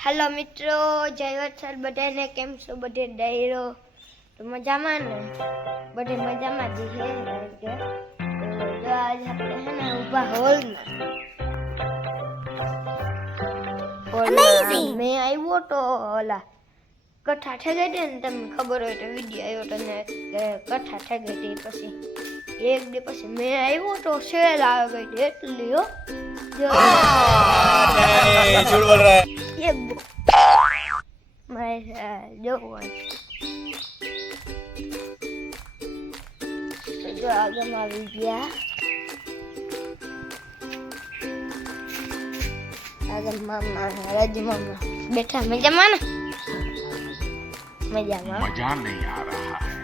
હાલો મિત્રો જય વત્સલ બધાને કેમ છો? બધે ડાયરો તો મજામાં ને? બધે મજામાં જ છે કે તો આજ આપણે હે ને ઊભા હોલમાં. મેં આવ્યો તો ઓલા કથા થઈ ગઈ ને તમને ખબર હોય તો વીડિયો આવ્યો તો ને કથા થઈ ગઈ હતી પછી એક દી પછી મેં આવ્યો તો સેલ આવી ગઈ હતી એટલી હો. જો. niebo. Mas uh, deu hoje. Joga uma bebida. Joga mamãe, era de mamãe. Beta, me chama, né? Me chama. मजा नहीं आ रहा है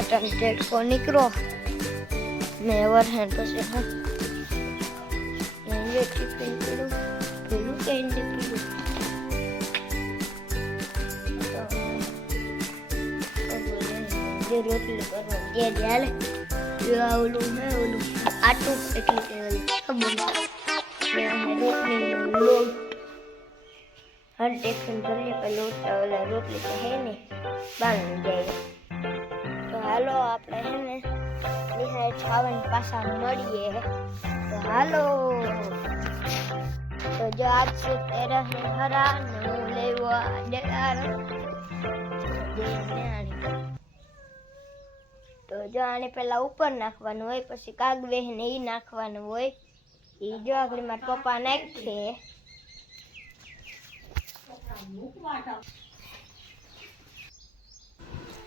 अटल गेट को निकलो नेवर हैंड से हम नहीं बेटी पिंक करूँ પીડું જે રોટલી કરવાની જે હાલે ઓલું ને ઓલું આટું એટલે કે ઓલું રોટલી લોટ ઓલા રોટલી તો ને બાંધી તો હાલો આપણે હે છાવન પાછા મળીએ હાલો તો જો આજ છે તેરસ ને હરા ને હું લેવો તો જો આને પેલા ઉપર નાખવાનું હોય, પછી કાગવે ને એ નાખવાનું હોય. એ જો આગળ મારા પપ્પા નાખે.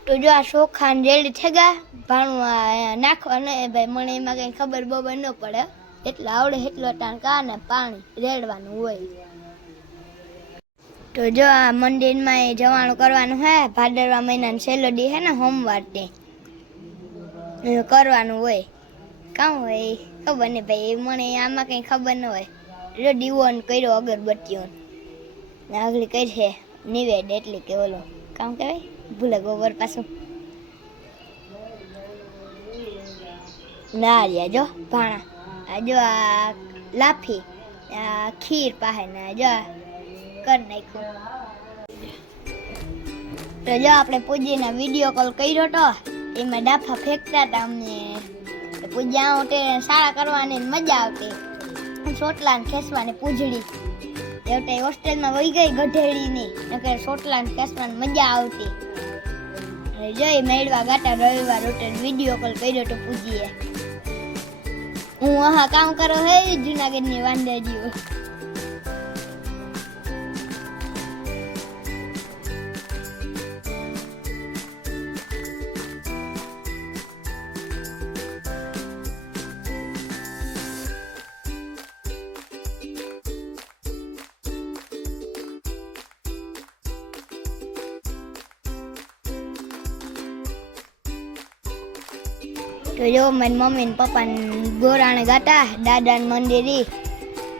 તો જો આ શોખાન રેડી થઈ ગયા. ભાણું નાખવાનું ભાઈ, મને એમાં કઈ ખબર બબર ન પડે. એટલે આવડે એટલો ટાંકા ને પાણી રેડવાનું હોય. તો જો આ મંદિરમાં એ જવાનું કરવાનું હે, ભાદરવા મહિનાની છેલ્લો દી હે ને સોમવાર તે. એ કરવાનું હોય. કાં હોય? ખબર નહીં ભાઈ મને આમાં કંઈ ખબર ન હોય. જો દીવો કર્યો અગરબત્તીઓ ને આગળ કઈ છે નિવેદ એટલે કે ઓલો, કામ કહેવાય? ભૂલે ગોબર પાછું. ના રહ્યા જો ભાણા. જો આ લાફી ખીર પાસે ને જો કર નાખ્યું. તો જો આપણે પૂજીના વીડિયો કોલ કર્યો તો એમાં ડાફા ફેંકતા હતા અમને. પૂજા ઉઠે શાળા કરવાની મજા આવતી. સોટલા ને ખેંચવાની પૂજડી એવટે હોસ્ટેલમાં વહી ગઈ ગઢેડીની નકર સોટલા ને ખેંચવાની મજા આવતી. જોઈ મેળવા ગાતા રવિવાર ઉઠે વીડિયો કોલ કર્યો તો પૂજીએ. હું આહા કામ કરો હે જુનાગઢની વાંદાજીઓ તો જો મારી મમ્મી ને પપ્પા ગોરાણ ગાતા દાદા ને મંદિરી.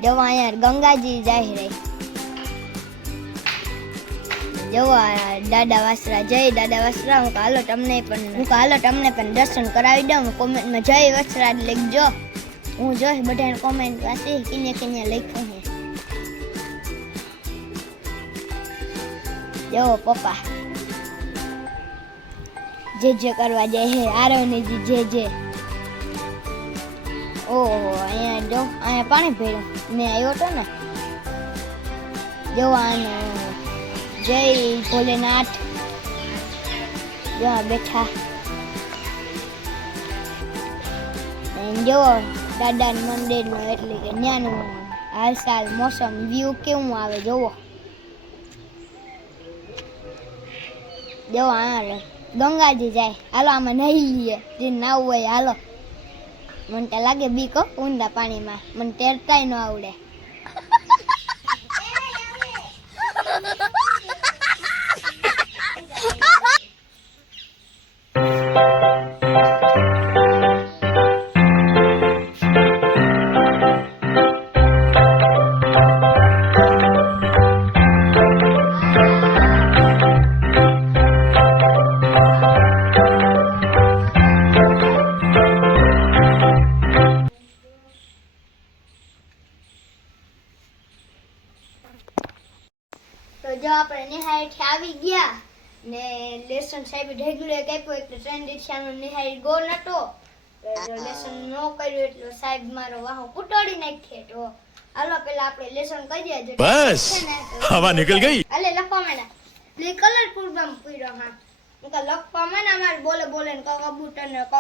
જવા અહીંયા ગંગાજી જાય રહી. જવા દાદા વાસરા, જય દાદા વાસરા. હું કાલો તમને પણ, હું કાલો તમને પણ દર્શન કરાવી દઉં. કોમેન્ટમાં જય વસરા લખજો. હું જોઈશ બધાને કોમેન્ટ વાંચી કિને કિને લખું હું જવો પપ્પા. જે જે કરવા જાય હે આરવની જે જે ઓહો, અહીંયા જો, અહીંયા પાણી ભર્યું. મેં આવ્યો હતો ને. જોવાનું, જય ભોલેનાથ. જો આ બેઠા અને દાદા મંદિરનું એટલે કે ત્યાંનું હાલચાલ મોસમ વ્યૂ કેવું આવે, જોવો. જો આ ગંગાજી જાય. હાલો, આમાં નહીં લઈએ જે નાવું હોય, હાલો. મને લાગે બીકો ઊંડા પાણીમાં. મને તરતાય ન આવડે. જો આપણે નિહાળીથી આવી ગયા ને લેસન સાહેબ રેગ્યુલર આપ્યો એટલે ત્રણ રિક્ષાનો નિહાળી ગો નતો લેસન ન કર્યું એટલે સાહેબ મારો વાહો કુટોડી નાખીએ તો હાલો પેલા આપણે લેસન કરીએ જો બસ, ને તો- હવા નીકળ ગઈ. અલે લખવા માંડ્યા. એટલે કલર પ્રોગ્રામ પૂર્યો હા. કહું લખવા મેના અમારે બોલે બોલે ને ક કબૂતર ને ક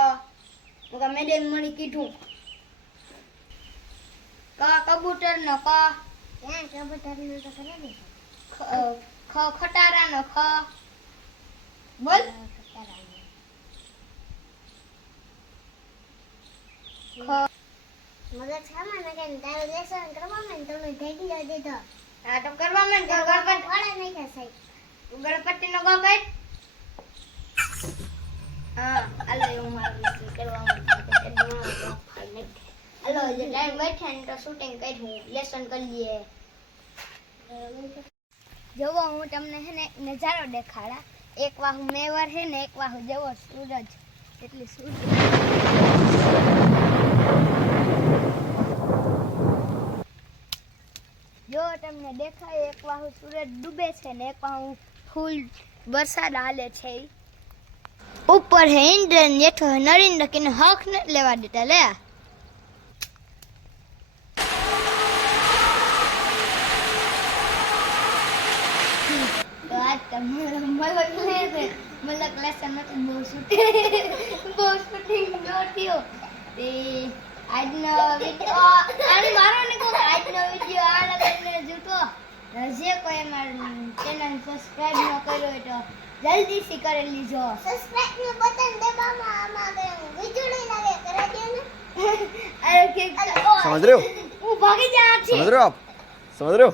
હું મેડમ મને કીધું. ક કબૂતર ને ક ખ- અ, ખ ખટારા નો ખ બોલ ખ મગજ ખામાં ને કે તારું લેસન કરવામાં ને તમે ઢેકલો દીધો આ તો કરવા માંડ કે ગણપતિ વળે નહીં કે સાહેબ ગણપતિ નો ગો કઈ હા હાલો એવું મારું લેસન કરવા માંડ હાલો જે ટાઈમ બેઠા ને તો શૂટિંગ કર્યું લેસન કરી લઈએ જોવો હું તમને છે ને એક નજારો દેખાડા. એક વાહુ મેવર છે ને એક વાહુ જવો સૂરજ. એટલે સૂરજ. જો તમને દેખાય, એક વાહુ સૂરજ ડૂબે છે ને એક વાહુ ફૂલ વરસાદ હાલે છે. ઈ. ઉપર હે ઇન્દ્ર ને હેઠો હે નરેન્દ્ર કે હક નથી લેવા દેતા લે લે લેસન નથી બહુ શૂટિંગ નો થયો તે આજનો વીડિયો આને મારો ને કહો આજનો વીડિયો આ લગને જૂતો જે કોઈ અમારી ચેનલ સબસ્ક્રાઇબ ન કર્યો હોય તો જલ્દીથી કરી લીજો સબસ્ક્રાઇબનું બટન દબાવવામાં આમાં આગળ વીજળી લાગે કરાવી દે ને અરે કે સમજ રહ્યો? હું ભાગી જા સમજ રહ્યો આપ? સમજ રહ્યો?